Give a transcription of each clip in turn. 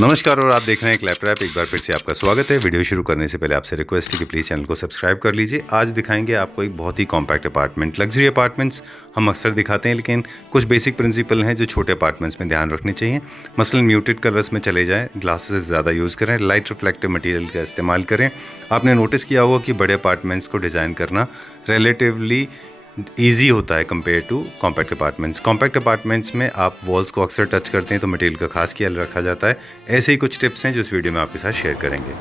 नमस्कार और आप देख रहे हैं क्लैपट्रैप। एक बार फिर से आपका स्वागत है। वीडियो शुरू करने से पहले आपसे रिक्वेस्ट है कि प्लीज़ चैनल को सब्सक्राइब कर लीजिए। आज दिखाएंगे आपको एक बहुत ही कॉम्पैक्ट अपार्टमेंट। लग्जरी अपार्टमेंट्स हम अक्सर दिखाते हैं, लेकिन कुछ बेसिक प्रिंसिपल हैं जो छोटे अपार्टमेंट्स में ध्यान रखने चाहिए। मसलन म्यूटेड कलर्स में चले जाएँ, ग्लासेस ज़्यादा यूज़ करें, लाइट रिफ्लेक्टिव मटीरियल का इस्तेमाल करें। आपने नोटिस किया होगा कि बड़े अपार्टमेंट्स को डिज़ाइन करना रिलेटिवली ईजी होता है compare to compact apartments. Compact apartments में आप वॉल्स को अक्सर टच करते हैं तो मटेरियल का खास ख्याल रखा जाता है। ऐसे ही कुछ टिप्स हैं जो इस वीडियो में आपके साथ शेयर करेंगे।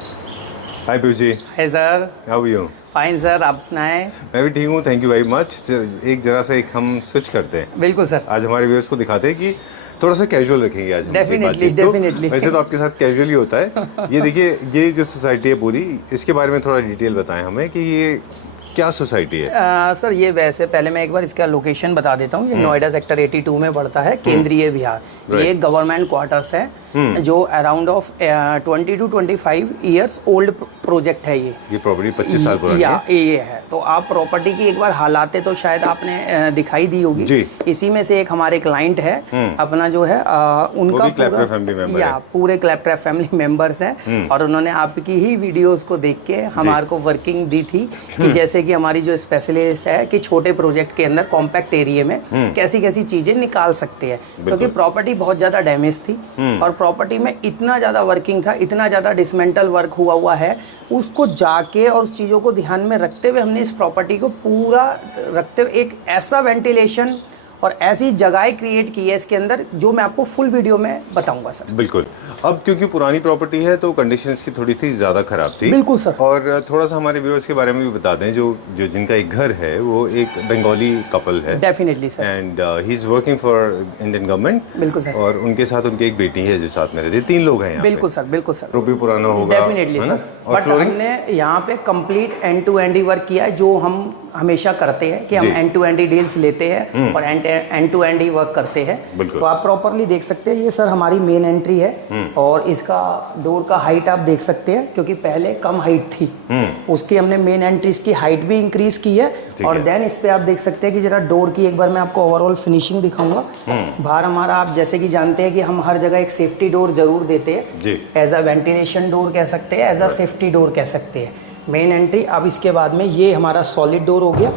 Hi Piyush ji. Hi sir. How are you? Fine sir, आप सुनाएं। मैं भी ठीक हूँ, थैंक यू वेरी मच। एक जरा सा हम स्विच करते हैं। बिल्कुल सर। आज हमारे व्यूअर्स को दिखाते हैं कि थोड़ा सा कैजुअल रखेंगे आज हम डेफिनेटली। वैसे तो आपके साथ कैजुअल ही होता है। ये देखिए, ये जो सोसाइटी है पूरी, इसके बारे में थोड़ा डिटेल बताएं हमें कि ये क्या सोसाइटी है? सर ये वैसे पहले मैं एक बार इसका लोकेशन बता देता हूँ। ये नोएडा सेक्टर 82 में पड़ता है, केंद्रीय बिहार। ये गवर्नमेंट क्वार्टर्स है जो around of 20 to 25 years old project है। ये प्रॉपर्टी 25 साल पुरानी है। ये है। तो आप प्रॉपर्टी की एक बार हालातें तो शायद आपने दिखाई दी होगी। इसी में से एक हमारे क्लाइंट है अपना जो है उनका पूरे क्लैपट्रैप फैमिली मेंबर्स हैं और उन्होंने आपकी ही वीडियोस को देख के हमारे को वर्किंग दी थी कि जैसे कि हमारी जो स्पेशलिस्ट है कि छोटे प्रोजेक्ट के अंदर कॉम्पैक्ट एरिया में कैसी कैसी चीजें निकाल सकते हैं, क्योंकि प्रॉपर्टी बहुत ज्यादा डैमेज थी और प्रॉपर्टी में इतना ज्यादा वर्किंग था, इतना ज्यादा डिसमेंटल वर्क हुआ है। उसको जाके और उस चीजों को ध्यान में रखते हुए हमने इस प्रॉपर्टी को पूरा रखते हुए एक ऐसा वेंटिलेशन और ऐसी जगह क्रिएट की है इसके अंदर, जो मैं आपको फुल वीडियो में बताऊंगा सर। बिल्कुल। अब क्योंकि पुरानी प्रॉपर्टी है तो कंडीशंस की थोड़ी सी ज़्यादा खराब थी। बिल्कुल सर। और थोड़ा सा हमारे व्यूअर्स के बारे में भी बता दें, जो जिनका एक घर है वो एक बंगाली कपल है। Definitely sir. And he is working for Indian government. बिल्कुल सर। और उनके साथ उनकी एक बेटी है जो साथ में रहती है। 3 लोग हैं यहाँ। बिल्कुल सर, बिल्कुल सर। तो भी पुराना होगा। Definitely sir. बट हमने यहाँ पे कंप्लीट एंड टू एंड ही वर्क किया है, जो हम हमेशा करते हैं कि हम एंड टू एंड ही डील्स लेते हैं और एंड टू एंड ही वर्क करते हैं। तो आप प्रॉपरली देख सकते हैं। ये सर हमारी मेन एंट्री है और इसका डोर का हाइट आप देख सकते हैं, क्योंकि पहले कम हाइट थी, उसकी हमने मेन एंट्रीज की हाइट भी इंक्रीज की है। और देन इस पे आप देख सकते हैं कि जरा डोर की एक बार मैं आपको ओवरऑल फिनिशिंग दिखाऊंगा। बाहर हमारा आप जैसे कि जानते हैं कि हम हर जगह एक सेफ्टी डोर जरूर देते हैं, एज अ वेंटिलेशन डोर कह सकते हैं, एज अ सेफ्टी डोर कह सकते हैं। Main entry. अब इसके बाद में ये हमारा सॉलिड डोर हो गया।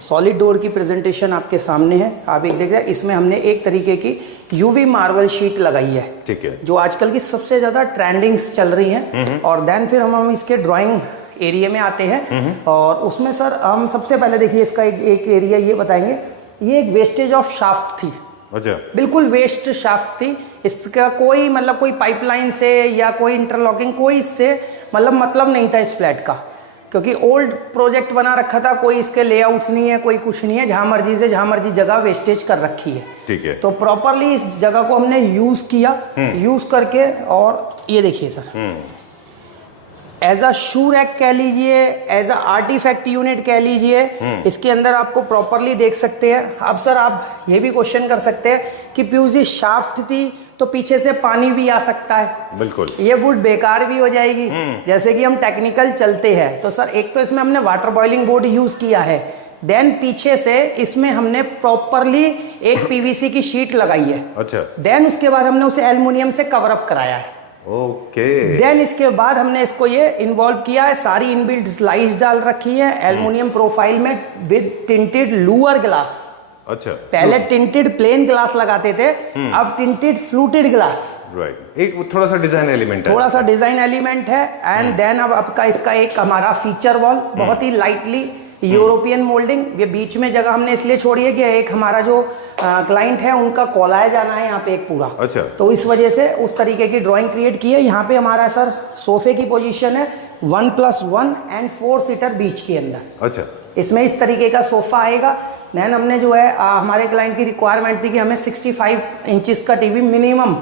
सॉलिड डोर की प्रेजेंटेशन आपके सामने है, आप एक देख रहे हैं। इसमें हमने एक तरीके की यूवी मार्बल शीट लगाई है, ठीक है, जो आजकल की सबसे ज्यादा ट्रेंडिंग्स चल रही हैं। और देन फिर हम इसके ड्राइंग एरिया में आते हैं और उसमें सर हम सबसे पहले देखिए इसका एक एरिया ये बताएंगे। ये एक वेस्टेज ऑफ शाफ्ट थी। अच्छा। बिल्कुल वेस्ट शाफ्ट थी। इसका कोई मतलब कोई पाइपलाइन से या कोई इंटरलॉकिंग कोई इससे मतलब नहीं था इस फ्लैट का, क्योंकि ओल्ड प्रोजेक्ट बना रखा था। कोई इसके लेआउट्स नहीं है, कोई कुछ नहीं है, जहां मर्जी जगह वेस्टेज कर रखी है। ठीक है। तो प्रॉपरली इस जगह को हमने यूज किया, यूज करके। और ये देखिए sir, as a shoe rack कह लीजिए, एज अ आर्टिफैक्ट यूनिट कह लीजिए, इसके अंदर आपको प्रॉपरली देख सकते हैं। अब सर आप ये भी क्वेश्चन कर सकते हैं कि पीयूष जी शाफ्ट थी तो पीछे से पानी भी आ सकता है। बिल्कुल। ये वुड बेकार भी हो जाएगी। जैसे कि हम टेक्निकल चलते हैं तो सर एक तो इसमें हमने वाटर बॉइलिंग बोर्ड यूज किया है, देन पीछे से इसमें हमने प्रॉपरली एक पीवीसी की शीट लगाई है। अच्छा। देन उसके बाद हमने उसे एल्युमिनियम से कवर अप कराया है। ओके। देन इसके बाद हमने इसको ये इन्वॉल्व किया है, सारी इनबिल्ट स्लाइस डाल रखी है एल्युमिनियम प्रोफाइल में विद टिंटेड लूअर ग्लास। अच्छा। पहले टिंटेड प्लेन ग्लास लगाते थे, अब टिंटेड फ्लूटेड ग्लास। राइट। एक थोड़ा सा डिजाइन एलिमेंट है। एंड देन अब आपका इसका एक हमारा फीचर वॉल, बहुत ही लाइटली यूरोपियन मोल्डिंग। ये बीच में जगह हमने इसलिए छोड़ी है कि एक हमारा जो क्लाइंट है उनका कॉलाया जाना है यहाँ पे एक पूरा। अच्छा। तो इस वजह से उस तरीके की ड्राइंग क्रिएट की है। यहाँ पे हमारा सर सोफे की पोजीशन है 1+1 एंड 4 सीटर बीच के अंदर। अच्छा। इसमें इस तरीके का सोफा आएगा। देन हमने जो है हमारे क्लाइंट की रिक्वायरमेंट थी कि हमें 65 इंचेस का टीवी मिनिमम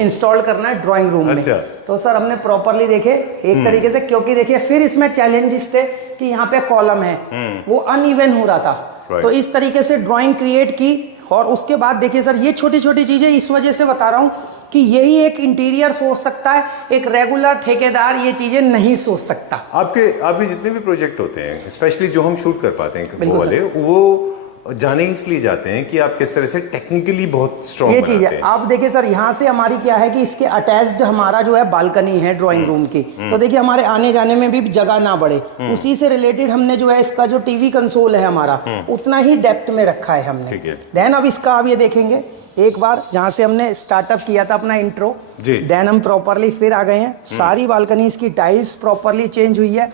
इंस्टॉल करना है ड्राइंग रूम में। तो सर हमने प्रॉपरली देखे एक तरीके से, क्योंकि देखिए फिर इसमें चैलेंजेस थे कि यहाँ पे कॉलम है वो अनइवन हो रहा था। तो इस तरीके से ड्राइंग क्रिएट की। और उसके बाद देखिए सर ये छोटी छोटी चीजें इस वजह से बता रहा हूँ कि यही एक इंटीरियर सोच सकता है, एक रेगुलर ठेकेदार ये चीजें नहीं सोच सकता। आपके जितने भी प्रोजेक्ट होते हैं, स्पेशली जो हम शूट कर पाते हैं वो वाले, वो जाने इसलिए जाते हैं कि आप किस तरह से टेक्निकली बहुत स्ट्रॉन्ग ये बनाते चीज है। आप देखिए सर, यहाँ से हमारी क्या है कि इसके अटैच्ड हमारा जो है बालकनी है ड्राइंग रूम की, तो देखिए हमारे आने जाने में भी जगह ना बढ़े, उसी से रिलेटेड हमने जो है इसका जो टीवी कंसोल है हमारा उतना ही डेप्थ में रखा है हमने। देन अब इसका आप ये देखेंगे, एक बार जहाँ से हमने स्टार्टअप किया था अपना इंट्रो, देन हम प्रॉपरली फिर आ गए हैं। सारी बालकनी इसकी टाइल्स प्रॉपरली चेंज हुई है।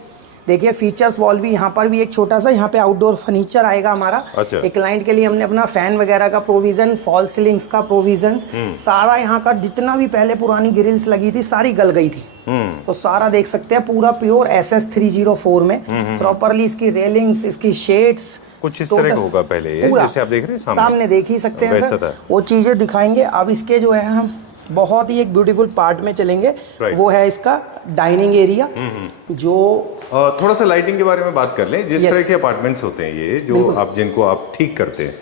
देखिए फीचर्स वॉल भी, यहाँ पर भी एक छोटा सा यहाँ पे आउटडोर फर्नीचर आएगा हमारा। अच्छा। एक क्लाइंट के लिए हमने अपना फैन वगैरह का प्रोविजन, फॉल सीलिंग्स का प्रोविजन, सारा यहाँ का जितना भी पहले पुरानी ग्रिल्स लगी थी सारी गल गई थी, तो सारा देख सकते हैं पूरा प्योर SS 304 में प्रॉपरली इसकी रेलिंग्स, इसकी शेड्स कुछ इस तरह का होगा पहले ये, जैसे आप देख रहे हैं सामने देख ही सकते हैं सर, वो चीजें दिखाएंगे। अब इसके जो है हम बहुत ही एक ब्यूटीफुल पार्ट में चलेंगे, वो है इसका डाइनिंग एरिया। जो थोड़ा सा लाइटिंग के बारे में बात कर लें। जिस तरह के अपार्टमेंट्स होते हैं ये जो आप जिनको आप ठीक करते हैं,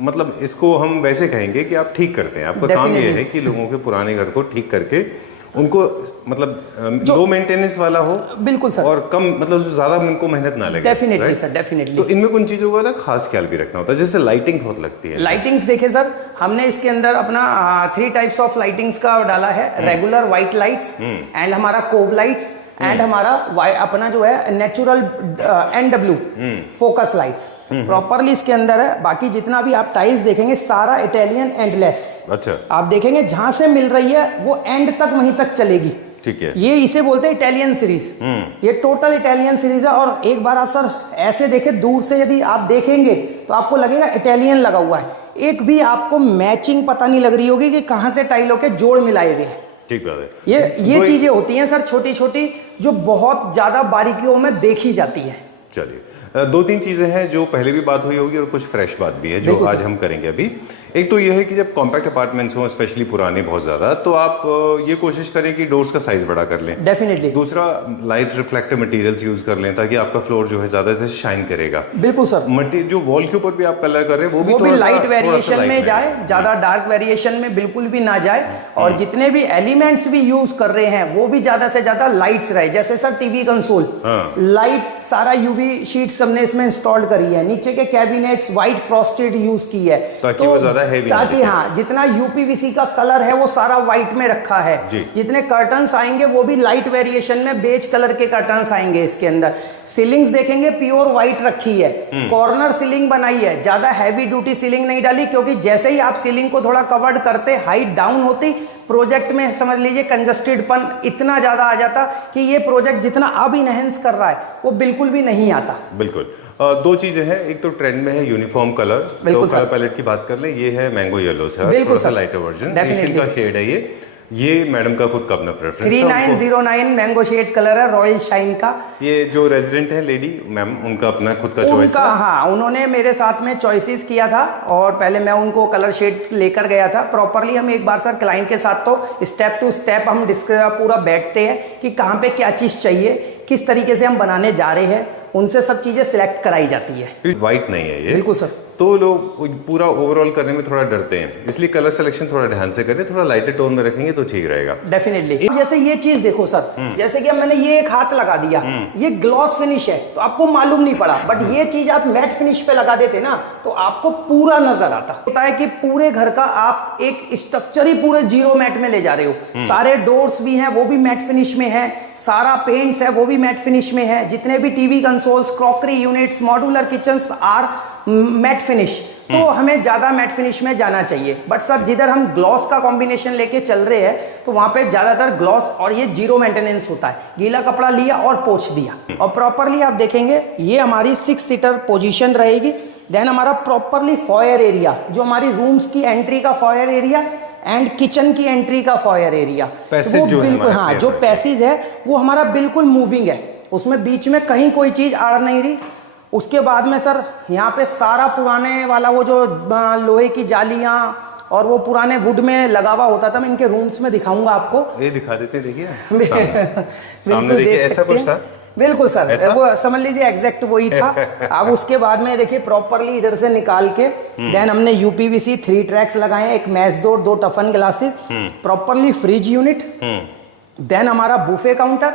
मतलब इसको हम वैसे कहेंगे कि आप ठीक करते हैं। आपका काम ये है कि लोगों के पुराने घर को ठीक करके उनको मतलब लो मेंटेनेंस वाला हो, बिल्कुल सर, और कम मतलब ज्यादा उनको मेहनत ना लगे। Definitely sir, definitely. तो इनमें कुछ चीजों का ना खास ख्याल भी रखना होता है, जैसे लाइटिंग बहुत लगती है। लाइटिंग्स देखे सर, हमने इसके अंदर अपना 3 टाइप्स ऑफ लाइटिंग्स का डाला है। रेगुलर व्हाइट लाइट्स एंड हमारा कोब लाइट्स एंड हमारा अपना जो है natural NW focus lights properly इसके अंदर है। बाकी जितना भी आप टाइल्स देखेंगे सारा इटालियन एंडलेस। अच्छा। आप देखेंगे जहां से मिल रही है वो एंड तक वहीं तक चलेगी। ठीक है। ये इसे बोलते हैं इटालियन सीरीज। ये टोटल इटालियन सीरीज है। और एक बार आप सर ऐसे देखें दूर से, यदि आप देखेंगे तो आपको लगेगा इटालियन लगा हुआ है, एक भी आपको मैचिंग पता नहीं लग रही होगी कि कहां से टाइलों के जोड़ मिलाए हुए हैं। ठीक बात है। ये चीजें होती हैं सर छोटी छोटी, जो बहुत ज्यादा बारीकियों में देखी जाती है। चलिए 2-3 चीजें हैं जो पहले भी बात हुई होगी और कुछ फ्रेश बात भी है जो आज हम करेंगे अभी। एक तो यह है कि जब कॉम्पैक्ट अपार्टमेंट्स हो, स्पेशली पुराने बहुत ज्यादा, तो आप ये कोशिश करें कि डोर्स का साइज बड़ा कर लें। डेफिनेटली। दूसरा, लाइट रिफ्लेक्टिव मटेरियल्स यूज कर लें ताकि आपका फ्लोर जो है ज्यादा से शाइन करेगा। बिल्कुल सर। मटेरियल जो वॉल के ऊपर भी आप कलर कर रहे हैं वो भी लाइट वेरिएशन में जाए, ज्यादा डार्क वेरिएशन में बिल्कुल भी ना जाए। और जितने भी एलिमेंट्स भी यूज कर रहे हैं वो भी ज्यादा से ज्यादा लाइट्स रहे। जैसे सर टीवी कंसोल लाइट, सारा यूवी शीट्स हमने इसमें इंस्टॉल करी है। नीचे के कैबिनेट्स व्हाइट फ्रॉस्टेड यूज की है ताकि वो ज्यादा हेवी, ताकि हाँ जितना यूपीवीसी का कलर है वो सारा व्हाइट में रखा है। जितने कर्टन्स आएंगे वो भी लाइट वेरिएशन में बेज कलर के कर्टन्स आएंगे इसके अंदर। सीलिंग्स देखेंगे प्योर व्हाइट रखी है। कॉर्नर सीलिंग बनाई है, ज्यादा हैवी ड्यूटी सीलिंग नहीं डाली, क्योंकि जैसे ही आप सीलिंग को थोड़ा कवर्ड करते, हाइट डाउन होती, प्रोजेक्ट में समझ लीजिए कंजस्टेडपन इतना ज्यादा आ जाता कि ये प्रोजेक्ट जितना अब इनहेंस कर रहा है वो बिल्कुल भी नहीं आता। बिल्कुल। 2 चीजें हैं, एक तो ट्रेंड में है यूनिफॉर्म कलर। तो कलर पैलेट की बात कर लें, ये है मैंगो येलो था, बिल्कुल थोड़ा सा लाइटर वर्जन, एशियन का शेड है ये मैडम का खुद का अपना प्रेफरेंस 3909 मैंगो शेड्स कलर है, रॉयल शाइन का। ये जो रेजिडेंट है लेडी मैम, उनका अपना खुद का चॉइस है। हाँ, उन्होंने मेरे साथ में चॉइसेस किया था और पहले मैं उनको कलर शेड लेकर गया था। प्रॉपरली हम एक बार सर क्लाइंट के साथ तो स्टेप टू स्टेप हम पूरा बैठते हैं कि कहाँ पे क्या चीज़ चाहिए, किस तरीके से हम बनाने जा रहे हैं, उनसे सब चीज़ें सिलेक्ट कराई जाती है। व्हाइट नहीं है ये। बिल्कुल सर। तो लोग पूरा ओवरऑल करने में थोड़ा डरते हैं, इसलिए कलर सिलेक्शन थोड़ा ध्यान से करें, थोड़ा लाइटर टोन में रखेंगे तो ठीक रहेगा। डेफिनेटली। जैसे ये चीज देखो सर, जैसे कि मैंने ये एक हाथ लगा दिया, ये ग्लॉस फिनिश है तो आपको मालूम नहीं पड़ा, बट ये चीज आप मैट फिनिश पे लगा देते ना तो आपको पूरा नजर आता। होता है कि पूरे घर का आप एक स्ट्रक्चर ही पूरे जीरो मैट में ले जा रहे हो। सारे डोर्स भी हैं वो भी मैट फिनिश में है, सारा पेंट्स है वो भी मैट फिनिश में है, जितने भी TV consoles, crockery units, modular kitchens are matt finish. तो हमें ज्यादा मैट फिनिश में जाना चाहिए। बट सर जिधर हम ग्लॉस का कॉम्बिनेशन लेके चल रहे हैं तो वहां पे ज्यादातर ग्लॉस और ये जीरो मेंटेनेंस होता है, गीला कपड़ा लिया और पोंछ दिया। और प्रॉपरली आप देखेंगे ये हमारी 6 सीटर पोजीशन रहेगी। देन हमारा प्रॉपरली फॉयर एरिया, जो हमारी रूम्स की एंट्री का फॉयर एरिया एंड किचन की एंट्री का फॉयर एरिया, वो बिल्कुल हाँ, जो पैसेज है वो हमारा बिल्कुल मूविंग है, उसमें बीच में कहीं कोई चीज आड़ नहीं रही। उसके बाद में सर यहाँ पे सारा पुराने वाला वो जो लोहे की जालियाँ और वो पुराने वुड में लगा हुआ होता था, मैं इनके रूम्स में दिखाऊंगा आपको। ये दिखा देते, देखिए सामने देखिए ऐसा कुछ था। बिल्कुल सर, वो समझ लीजिए एग्जैक्ट वही था। अब उसके बाद में देखिए प्रॉपरली इधर से निकाल के देन हमने यूपीवीसी 3 ट्रैक्स लगाए हैं, एक मैच डोर, 2 टफन glasses, properly fridge unit, then हमारा बुफे काउंटर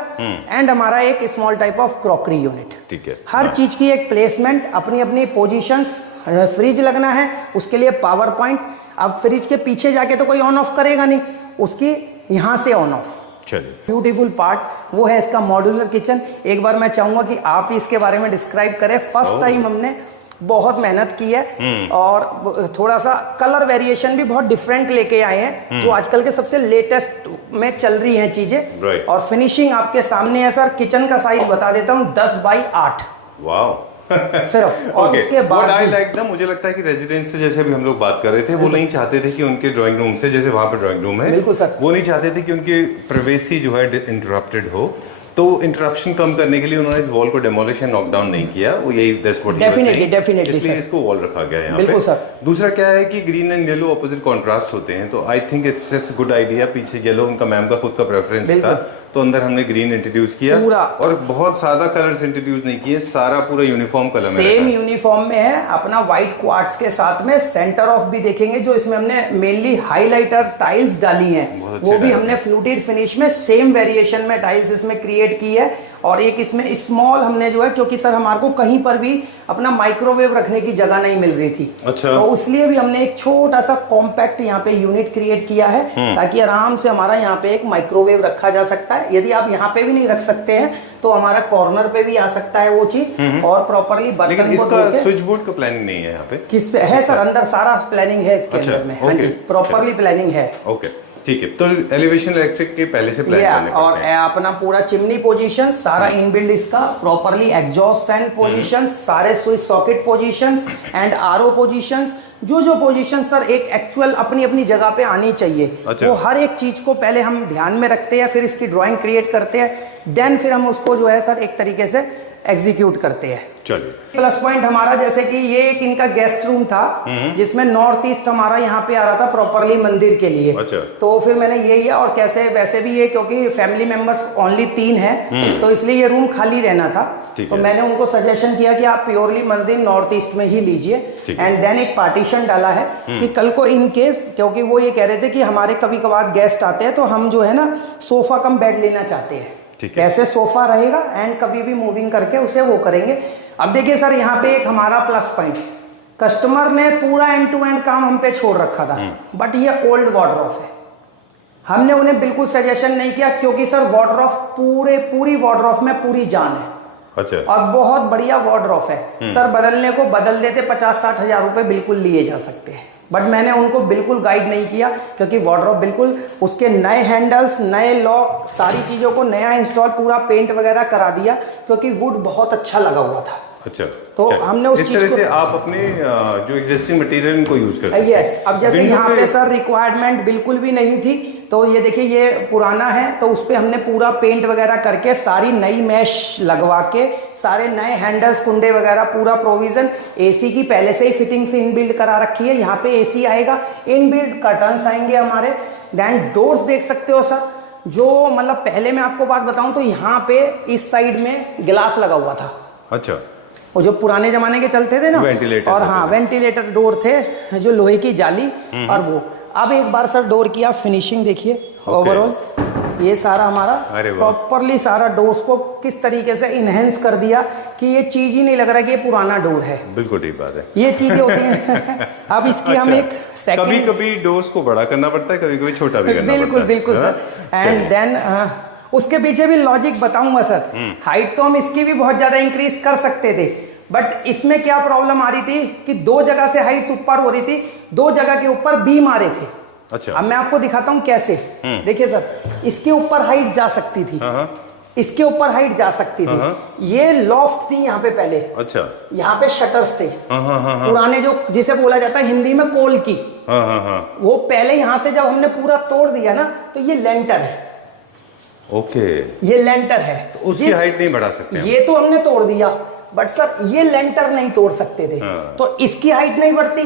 एंड हमारा एक small type of crockery unit. ठीक है। हर चीज की एक प्लेसमेंट, अपनी अपनी पोजीशंस, फ्रिज लगना है उसके लिए पावर पॉइंट। अब फ्रिज के पीछे जाके तो कोई ऑन ऑफ करेगा नहीं, उसकी यहाँ से ऑन ऑफ। चलिए, ब्यूटीफुल पार्ट वो है इसका मॉड्यूलर किचन। एक बार मैं चाहूंगा कि आप इसके बारे में डिस्क्राइब करें। फर्स्ट टाइम हमने बहुत मेहनत की है और थोड़ा सा कलर वेरिएशन भी बहुत डिफरेंट लेके आए हैं, जो आजकल के सबसे लेटेस्ट में चल रही हैं चीजें। और फिनिशिंग आपके सामने है सर। किचन का साइज बता देता हूँ, 10x8। वाओ। सिर्फ और उसके बाद आई लाइक ना, मुझे लगता है कि रेजिडेंस से जैसे अभी हम लोग बात कर रहे थे, वो नहीं चाहते थे कि उनके ड्राइंग रूम से, जैसे वहां पे ड्राइंग रूम है, बिल्कुल सर, वो नहीं चाहते थे कि उनकी प्राइवेसी जो है इंटरप्टेड हो। तो इंटरप्शन कम करने के लिए उन्होंने इस वॉल को डेमोलिशन नॉकडाउन नहीं किया, वो यही डेफिनेटली इसलिए इसको वॉल रखा गया है यहाँ पे। सर। दूसरा क्या है कि green and yellow opposite contrast होते हैं, तो I think it's good idea. पीछे येलो उनका मैम का खुद का प्रेफरेंस था, तो अंदर हमने ग्रीन इंट्रोड्यूस किया पूरा, और बहुत सादा कलर्स इंट्रोड्यूस नहीं किए, सारा पूरा यूनिफॉर्म कलर में, सेम यूनिफॉर्म में है अपना व्हाइट क्वार्ट्ज के साथ में। सेंटर ऑफ भी देखेंगे, जो इसमें हमने मेनली हाइलाइटर टाइल्स डाली हैं, वो भी हमने फ्लूटेड फिनिश में सेम वेरिएशन में टाइल्स इसमें क्रिएट की है। और एक इसमें स्मॉल हमने जो है, क्योंकि सर हमारे को कहीं पर भी अपना माइक्रोवेव रखने की जगह नहीं मिल रही थी, अच्छा, तो इसलिए भी हमने एक छोटा सा कॉम्पैक्ट यहाँ पे यूनिट क्रिएट किया है, ताकि आराम से हमारा यहाँ पे एक माइक्रोवेव रखा जा सकता है। यदि आप यहाँ पे भी नहीं रख सकते हैं तो हमारा कॉर्नर पे भी आ सकता है वो चीज, और प्रॉपरली बर्तन। लेकिन इसका स्विच बोर्ड का प्लानिंग नहीं है यहाँ पे? किस पे है सर? अंदर सारा प्लानिंग है इसके अंदर में। हाँ जी, प्रॉपरली प्लानिंग है। ओके, ठीक है। तो एलिवेशन इलेक्ट्रिक के पहले से प्लान करने पड़ते और हैं। अपना पूरा चिमनी पोजीशन सारा इनबिल्ड इसका, प्रॉपरली एग्जॉस्ट फैन पोजीशंस, सारे switch socket positions and RO positions, जो पोजीशन सर एक एक्चुअल अपनी अपनी जगह पे आनी चाहिए। अच्छा। वो हर एक चीज को पहले हम ध्यान में रखते हैं, फिर इसकी ड्राइंग क्रिएट करते हैं, देन फिर हम उसको जो है सर एक तरीके से एग्जीक्यूट करते हैं। चलिए, प्लस पॉइंट हमारा जैसे कि ये एक इनका गेस्ट रूम था, जिसमें नॉर्थ ईस्ट हमारा यहाँ पे आ रहा था प्रॉपरली मंदिर के लिए। अच्छा। तो फिर मैंने ये किया, और कैसे वैसे भी ये क्योंकि फैमिली मेंबर्स ओनली 3 हैं, तो इसलिए ये रूम खाली रहना था, तो मैंने उनको सजेशन किया कि आप प्योरली मंदिर नॉर्थ ईस्ट में ही लीजिए। एंड देन एक पार्टीशन डाला है कि कल को इन केस, क्योंकि वो ये कह रहे थे कि हमारे कभी कभार गेस्ट आते हैं तो हम जो है ना सोफा कम बेड लेना चाहते हैं, कैसे सोफा रहेगा एंड कभी भी मूविंग करके उसे वो करेंगे। अब देखिए सर, यहाँ पे एक हमारा प्लस पॉइंट, कस्टमर ने पूरा एंड टू एंड काम हम पे छोड़ रखा था, बट ये ओल्ड वार्डरोब है। हमने उन्हें बिल्कुल सजेशन नहीं किया, क्योंकि सर वार्डरोब पूरी वार्डरोब में पूरी जान है। अच्छा। और बहुत बढ़िया वार्डरोब है सर, बदलने को बदल देते 50-60 हजार रुपए बिल्कुल लिए जा सकते हैं, बट मैंने उनको बिल्कुल गाइड नहीं किया, क्योंकि वार्डरोब बिल्कुल उसके नए हैंडल्स, नए लॉक, सारी चीजों को नया इंस्टॉल, पूरा पेंट वगैरह करा दिया, क्योंकि वुड बहुत अच्छा लगा हुआ था। अच्छा, तो हमने उस चीज को आप अपने जो एग्जिस्टिंग मटेरियल को यूज करते हैं। यस। अब जैसे यहाँ पे सर रिक्वायरमेंट बिल्कुल भी नहीं थी, तो ये देखिए ये पुराना है, तो उस पे हमने पूरा पेंट वगैरह करके सारी नई मैश लगवा के सारे नए हैंडल्स, कुंडे वगैरह पूरा प्रोविजन, एसी की पहले से ही फिटिंग से इनबिल्ड करा रखी है। यहाँ पे एसी आएगा, इनबिल्ड कर्टन्स आएंगे हमारे, देन डोर्स देख सकते हो सर, जो मतलब पहले मैं आपको बात बताऊं तो यहाँ पे इस साइड में गिलास लगा हुआ था। अच्छा। वो जो पुराने जमाने के चलते थे ना, और हाँ वेंटिलेटर डोर थे, जो लोहे की जाली, और वो अब एक बार सर डोर की आप फिनिशिंग देखिए ओवरऑल, ये सारा हमारा प्रॉपरली सारा डोर्स को किस तरीके से इनहेंस कर दिया कि ये चीज ही नहीं लग रहा कि ये पुराना डोर है। बिल्कुल ठीक बात है, ये चीजें होती हैं। अब इसकी हम एक सेकंड, कभी डोर्स को बड़ा करना पड़ता है, कभी छोटा भी करना बिल्कुल बिल्कुल सर। एंड देन उसके पीछे भी लॉजिक बताऊंगा सर। हाइट तो हम इसकी भी बहुत ज्यादा इंक्रीज कर सकते थे, बट इसमें क्या प्रॉब्लम आ रही थी कि 2 जगह से हाइट्स ऊपर हो रही थी, 2 जगह के ऊपर बीम आ रहे थे। अच्छा। अब मैं आपको दिखाता हूं कैसे। देखिए सर, इसके ऊपर हाइट जा सकती थी, इसके ऊपर हाइट जा सकती थी, ये लॉफ्ट थी यहाँ पे पहले। अच्छा। यहाँ पे शटर्स थे पुराने, जो जिसे बोला जाता है हिंदी में कोल की। वो पहले यहाँ से जब हमने पूरा तोड़ दिया ना, तो ये लेंटर है। ओके। ये लेंटर है, तो उसकी हाइट नहीं बढ़ा सकते। ये तो हमने तोड़ दिया, बट सर ये लेंटर नहीं तोड़ सकते थे, तो इसकी हाइट नहीं बढ़ती।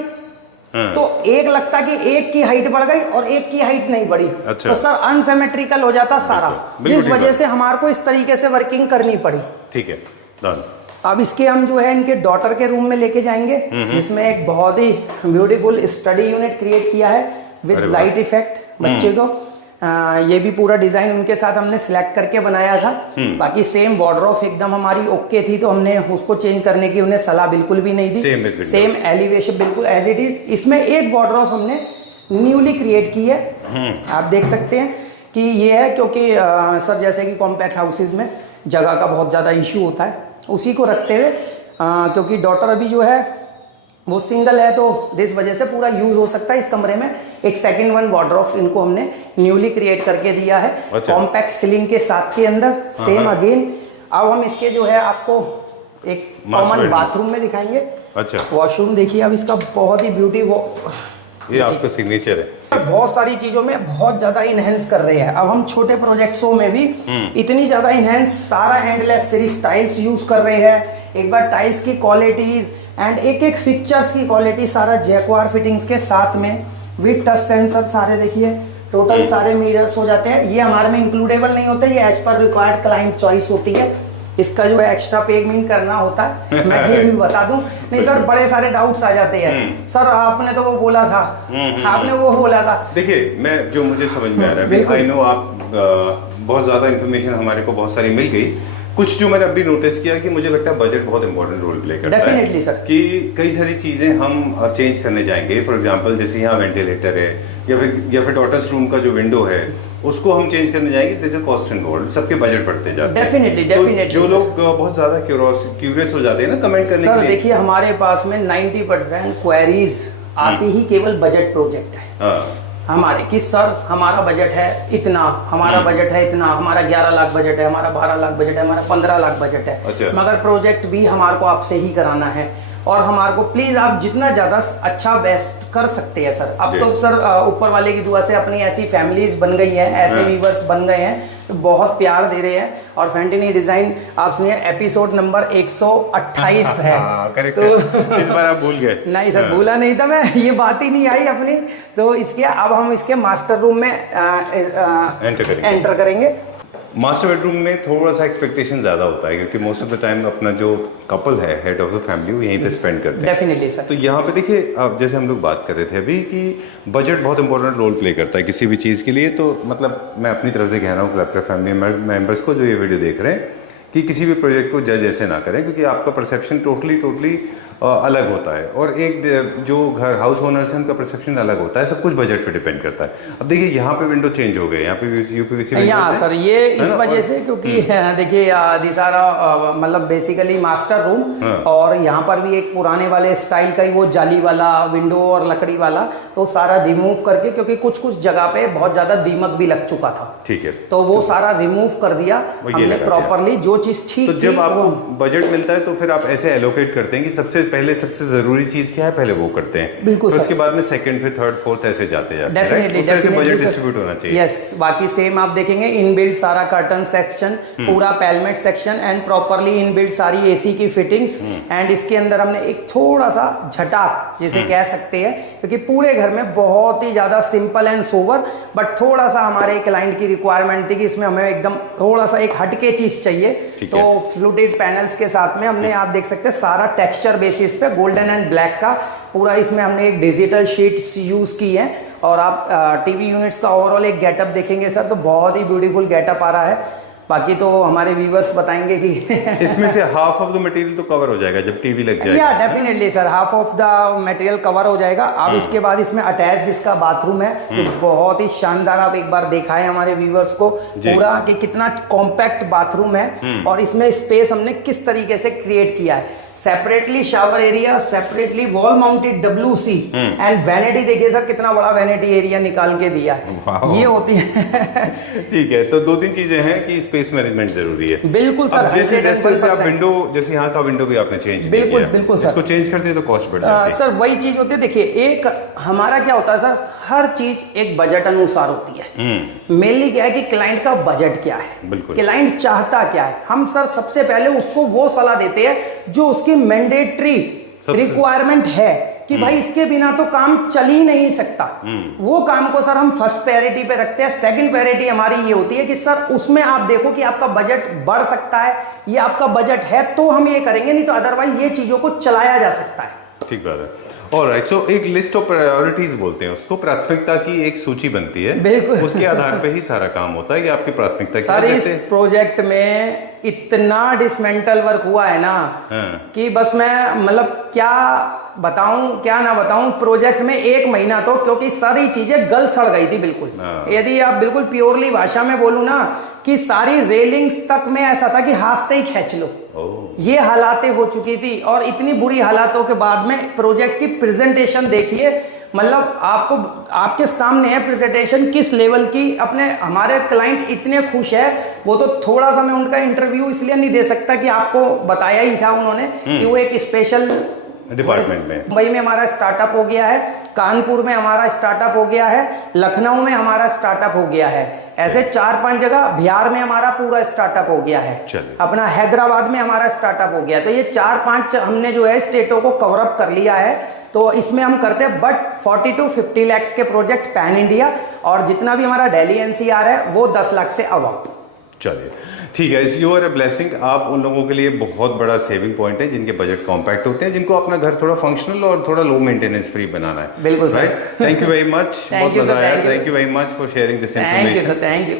तो एक लगता कि एक की हाइट बढ़ गई और एक की हाइट नहीं बढ़ी। अच्छा। तो सर अनसिमेट्रिकल हो जाता सारा, जिस वजह से हमारे को इस तरीके से वर्किंग करनी पड़ी। ठीक है, डन। अब इसके हम जो है इनके डॉटर के रूम में लेके जाएंगे, जिसमें एक बहुत ही ब्यूटीफुल स्टडी यूनिट क्रिएट किया है विद लाइट इफेक्ट बच्चे को। ये भी पूरा डिजाइन उनके साथ हमने सिलेक्ट करके बनाया था। बाकी सेम वार्डरोब एकदम हमारी ओके थी, तो हमने उसको चेंज करने की उन्हें सलाह बिल्कुल भी नहीं दी। सेम एलिवेशन बिल्कुल एज इट इज। इसमें एक वार्डरोब हमने न्यूली क्रिएट की है, आप देख सकते हैं कि ये है, क्योंकि सर जैसे कि कॉम्पैक्ट हाउसेज में जगह का बहुत ज़्यादा इशू होता है, उसी को रखते हुए क्योंकि डॉटर अभी जो है वो सिंगल है, तो इस वजह से पूरा यूज हो सकता है इस कमरे में। एक सेकंड वन वार्डरोब इनको हमने न्यूली क्रिएट करके दिया है, कॉम्पैक्ट सीलिंग के साथ के अंदर। सेम अगेन अब हम इसके जो है आपको एक कॉमन बाथरूम में दिखाएंगे। अच्छा, वॉशरूम देखिए अब इसका बहुत ही ब्यूटी, ये आपका सिग्नेचर है सर। बहुत सारी चीजों में बहुत ज्यादा इनहेंस कर रहे हैं। अब हम छोटे प्रोजेक्ट्सों में भी इतनी ज्यादा इनहेंस, सारा एंडलेस सीरीज टाइल्स यूज कर रहे हैं। एक बार टाइल्स की क्वालिटीज एंड एक एक फिक्चर्स की क्वालिटी सारा जैक्वार फिटिंग्स के साथ में विद टच सेंसर सारे देखिए, टोटल सारे मिरर्स हो जाते हैं। ये हमारे में इंक्लूडेबल नहीं होते, ये as per required client choice होती है। इसका जो है एक्स्ट्रा पेमेंट करना होता है, मैं ये भी बता दूं। नहीं सर, बड़े सारे डाउट्स आ जाते हैं सर, आपने तो वो बोला था, आपने वो बोला था। देखिए, मैं जो मुझे समझ में आ रहा है, आई नो आप बहुत ज्यादा इन्फॉर्मेशन हमारे को बहुत सारी मिल गई। कुछ जो मैंने अभी नोटिस किया कि मुझे लगता है बजट बहुत इंपॉर्टेंट रोल प्ले करता है। डेफिनेटली सर, कि कई सारी चीजें हम चेंज करने जाएंगे। फॉर एग्जांपल जैसे यहाँ वेंटिलेटर है या फिर डॉटर्स रूम का जो विंडो है उसको हम चेंज करने जाएंगे, there is a cost involve, सबके बजट बढ़ते जाते हैं। डेफिनेटली जो लोग बहुत ज्यादा क्यूरियस हो जाते हैं ना कमेंट करने के लिए, सर देखिए हमारे पास में 90% क्वेरीज आती ही केवल बजट प्रोजेक्ट है हमारे, कि सर हमारा बजट है इतना, हमारा बजट है इतना, हमारा 11 लाख बजट है, हमारा 12 लाख बजट है, हमारा 15 लाख बजट है। अच्छा। मगर प्रोजेक्ट भी हमारे को आपसे ही कराना है, और हमारे को प्लीज आप जितना ज्यादा अच्छा बेस्ट कर सकते हैं सर। अब तो सर ऊपर वाले की दुआ से अपनी ऐसी फैमिलीज बन गई हैं, ऐसे व्यूअर्स बन गए हैं, तो बहुत प्यार दे रहे हैं। और फैंटिनी डिजाइन आप सुनिए, एपिसोड नंबर 128 है। तो इस बार आप भूल गए? नहीं सर, भूला नहीं था मैं, ये बात ही नहीं आई अपनी। तो इसके अब हम इसके मास्टर रूम में एंटर करेंगे। मास्टर बेडरूम में थोड़ा सा एक्सपेक्टेशन ज्यादा होता है, क्योंकि मोस्ट ऑफ द टाइम अपना जो कपल है, हेड ऑफ द फैमिली, वो यहीं पे स्पेंड करते हैं। Definitely sir. तो यहाँ पे देखिए, अब जैसे हम लोग बात कर रहे थे अभी कि बजट बहुत इंपॉर्टेंट रोल प्ले करता है किसी भी चीज़ के लिए। तो मतलब मैं अपनी तरफ से कह रहा हूँ क्लैपटॉप फैमिली मेम्बर्स को जो ये वीडियो देख रहे हैं, कि किसी भी प्रोजेक्ट को जज ऐसे ना करें, क्योंकि आपका परसेप्शन टोटली अलग होता है, और एक जो घर हाउस ओनर्स है उनका परसेप्शन अलग होता है। सब कुछ बजट पे डिपेंड करता है। अब देखिए यहाँ पे विंडो चेंज हो गए, यहाँ पे यूपीवीसी यहाँ सर ये इस वजह से, क्योंकि देखिए दिस आर मतलब बेसिकली मास्टर रूम, और यहाँ पर भी एक पुराने वाले स्टाइल का ही वो जाली वाला विंडो और लकड़ी वाला, तो सारा रिमूव करके, क्योंकि कुछ जगह पे बहुत ज्यादा दीमक भी लग चुका था, ठीक है, तो वो सारा रिमूव कर दिया हमने प्रॉपरली, जो चीज ठीक। तो जब आपको बजट मिलता है तो फिर आप ऐसे एलोकेट करते हैं कि सबसे पहले सबसे जरूरी चीज क्या है, पहले वो करते हैं। बिल्कुल। उसके बाद में सेकंड, फिर थर्ड, फोर्थ ऐसे जाते हैं। डेफिनेटली बजट डिस्ट्रीब्यूट होना चाहिए। यस, बाकी सेम आप देखेंगे इनबिल्ट सारा कर्टन सेक्शन, पूरा पैलमेट सेक्शन एंड प्रॉपरली इनबिल्ट सारी एसी की फिटिंग्स। एंड इसके अंदर हमने एक थोड़ा सा झटाक जिसे कह सकते हैं, क्योंकि पूरे घर में बहुत ही ज्यादा सिंपल एंड सोवर, बट थोड़ा सा हमारे क्लाइंट की रिक्वायरमेंट थी कि इसमें हमें एकदम थोड़ा सा एक हटके चीज चाहिए, तो फ्लूटेड पैनल्स के साथ में हमने, आप देख सकते हैं सारा टेक्सचर बेसिस पे गोल्डन एंड ब्लैक का पूरा, इसमें हमने एक डिजिटल शीट्स यूज की है। और आप टीवी यूनिट्स का ओवरऑल एक गेटअप देखेंगे सर, तो बहुत ही ब्यूटीफुल गेटअप आ रहा है। बाकी तो हमारे व्यूवर्स बताएंगे कि इसमें से हाफ ऑफ द मटेरियल तो कवर हो जाएगा जब टीवी लग जाएगा। या definitely sir, half of the material cover हो जाएगा। अब इसके बाद इसमें अटैच जिसका बाथरूम है, तो बहुत ही शानदार, आप एक बार देखा है हमारे व्यूवर्स को पूरा कि कितना कॉम्पैक्ट बाथरूम है, और इसमें स्पेस हमने किस तरीके से क्रिएट किया है। Separately shower area, separately wall mounted WC and vanity, देखिए सर कितना बड़ा वैनिटी एरिया निकाल के दिया है। ये होती है ठीक है, तो 2-3 चीजें हैं कि स्पेस मैनेजमेंट जरूरी है। बिल्कुल सर, जैसे आप विंडो, जैसे यहाँ का विंडो भी आपने चेंज किया, बिल्कुल सर, इसको चेंज करते हैं तो कॉस्ट बढ़ जाती है। सर वही चीज होती है, देखिए एक हमारा क्या होता है सर, हर चीज एक बजट अनुसार होती है। मेनली क्या है कि क्लाइंट का बजट क्या है, क्लाइंट चाहता क्या है, हम सर सबसे पहले उसको वो सलाह देते हैं जो उसकी मैंडेटरी रिक्वायरमेंट है, कि भाई इसके बिना तो काम चल ही नहीं सकता। वो काम को सर हम फर्स्ट प्रायोरिटी पे रखते हैं। सेकंड प्रायोरिटी हमारी ये होती है कि सर उसमें आप देखो कि आपका बजट बढ़ सकता है, ये आपका बजट है तो हम ये करेंगे, नहीं तो अदरवाइज ये चीजों को चलाया जा सकता है। ठीक बात है। ऑलराइट, सो एक लिस्ट ऑफ प्रायोरिटीज बोलते हैं उसको, प्राथमिकता की एक सूची बनती है, बिल्कुल उसके आधार पे ही सारा काम होता है कि आपकी प्राथमिकता क्या सर है। इस प्रोजेक्ट में इतना डिसमेंटल वर्क हुआ है ना कि बस मैं मतलब क्या बताऊं क्या ना बताऊं। प्रोजेक्ट में 1 महीना तो क्योंकि सारी चीजें गल सड़ गई थी बिल्कुल। यदि आप बिल्कुल प्योरली भाषा में बोलूं ना कि सारी रेलिंग्स तक में ऐसा था कि हाथ से ही खींच लो, ये हालातें हो चुकी थी। और इतनी बुरी हालातों के बाद में प्रोजेक्ट की प्रेजेंटेशन देखिए, मतलब आपको आपके सामने है प्रेजेंटेशन किस लेवल की। अपने हमारे क्लाइंट इतने खुश है, वो तो थोड़ा सा मैं उनका इंटरव्यू इसलिए नहीं दे सकता कि आपको बताया ही था उन्होंने कि वो एक स्पेशल डिपार्टमेंट में, मुंबई में हमारा स्टार्टअप हो गया है, कानपुर में हमारा स्टार्टअप हो गया है, लखनऊ में हमारा स्टार्टअप हो गया है, ऐसे 4-5 जगह, बिहार में हमारा पूरा स्टार्टअप हो गया है, अपना हैदराबाद में हमारा स्टार्टअप हो गया। तो ये 4-5 हमने जो है स्टेटों को कवर अप कर लिया है। तो इसमें हम करते हैं बट 40 to 50 लाख के प्रोजेक्ट पैन इंडिया, और जितना भी हमारा दिल्ली एनसीआर है वो 10 लाख से अबव। चलिए ठीक है, यू आर ए ब्लेसिंग। आप उन लोगों के लिए बहुत बड़ा सेविंग पॉइंट है जिनके बजट कॉम्पैक्ट होते हैं, जिनको अपना घर थोड़ा फंक्शनल और थोड़ा लो मेंटेनेंस फ्री बनाना है। बिल्कुल sir, thank you very much, बहुत मजा आया। Thank you very much for sharing this information. Thank you sir, thank you.